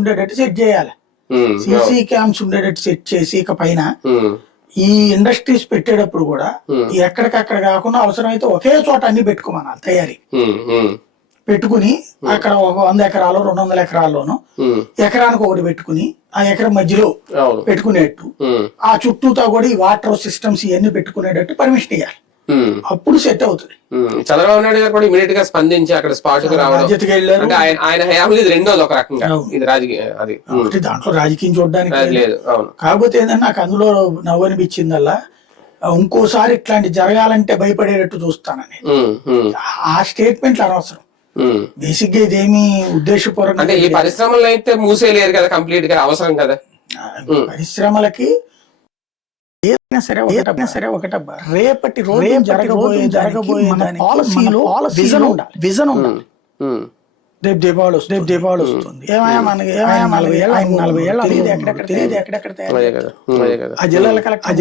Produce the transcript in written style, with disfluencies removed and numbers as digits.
ఉండేటట్టు సెట్ చేయాలి. CC cams ఉండేటట్టు సెట్ చేసి ఇక పైన ఈ ఇండస్ట్రీస్ పెట్టేటప్పుడు కూడా ఎక్కడికక్కడ కాకుండా అవసరమైతే ఒకే చోట అన్ని పెట్టుకోమనాలి తయారీ పెట్టుకుని అక్కడ ఒక 100 ఎకరాలు 200 ఎకరాల్లోనూ ఎకరానికి ఒకటి పెట్టుకుని ఆ ఎకరం మధ్యలో పెట్టుకునేట్టు ఆ చుట్టూతా కూడా ఈ వాటర్ సిస్టమ్స్ ఇవన్నీ పెట్టుకునేటట్టు పర్మిషన్ ఇవ్వాలి. అప్పుడు సెట్ అవుతుంది. చంద్రబాబు నాయుడు గారు కూడా ఇమీడియట్ గా స్పందించి అక్కడ స్పాట్ కు బాధ్యతగా వెళ్ళారు. అంటే ఆయన హయాంలో ఇది రెండోది ఒక రకంగా ఇది రాజకీయ అది దాంట్లో రాజకీయం చూడడానికి లేదు. అవును. కాకపోతే ఏంటంటే నాకు అందులో నవ్వు అనిపించిందల్లా ఇంకోసారి ఇట్లాంటి జరగాలంటే భయపడేటట్టు చూస్తానని ఆ స్టేట్మెంట్లు అనవసరం. బేసిక్ గా ఇదేమి ఉద్దేశపూర్వకంగా అంటే ఈ పరిశ్రమలు అయితే మూసేయలేరు కదా, కంప్లీట్ గా అవసరం కదా. పరిశ్రమలకి ఏదైనా సరే ఒకటబ్బా రేపటి రోజు జరగబోయే పాలసీలో విజన్ ఉండాలి. రేపు దీపావళి వస్తుంది, ఏమయ్యా మనకి 40 ఏళ్ళ తెలియదు ఎక్కడెక్కడ తయారు ఆ జిల్లాల కలెక్టర్